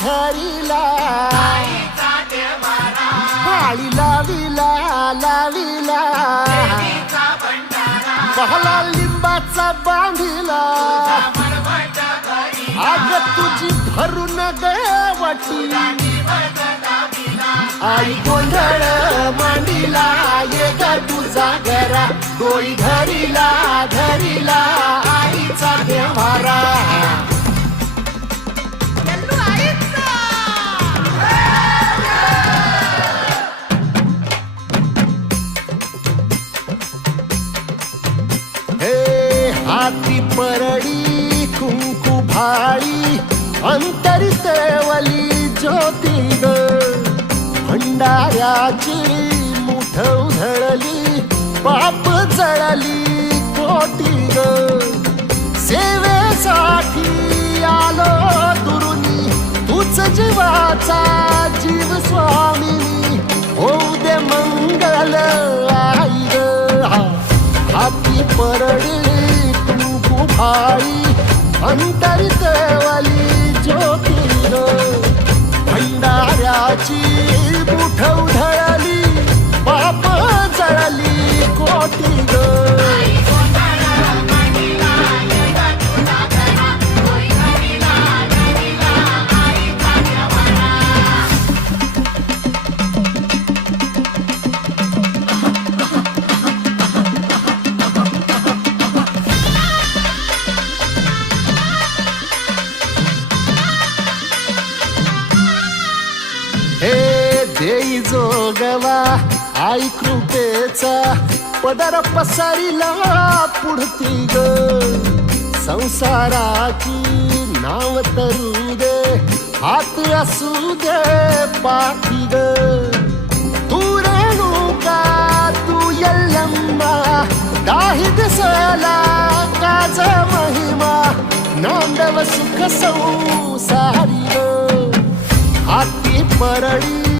धरिला माळी लाविला लाविला बहला लिंबाचा बांधिला आग तुझी भरून गवटी आई गोंधळ मांडिला ये ग तुझा घरा डोई धरिला धरिला आईचा देवारा हे हाती परडी कुंकू भाळी अंतरित वली ज्योती ग भंडाऱ्याची मुठ उधळली पाप जळली कोटी ग सेवेसाठी आलो दुरुनी तूच जीवाचा जीव स्वामिनी होऊ दे मंगल आई ग हाती परडी कुंकू भाळी अंतरित वाली ज्योती ग भंडाऱ्याची मुठ उधळली पाप जळली कोटी ग हे देई जोगवा आई कृपेचा पदर पसरिला पुढती ग संसाराची नाव तरू दे हात असू दे पाठी ग तू रेणुका तू यल्लम्मा दाही दिसला काज महिमा नांदव सुख संसारी ग हाती परडी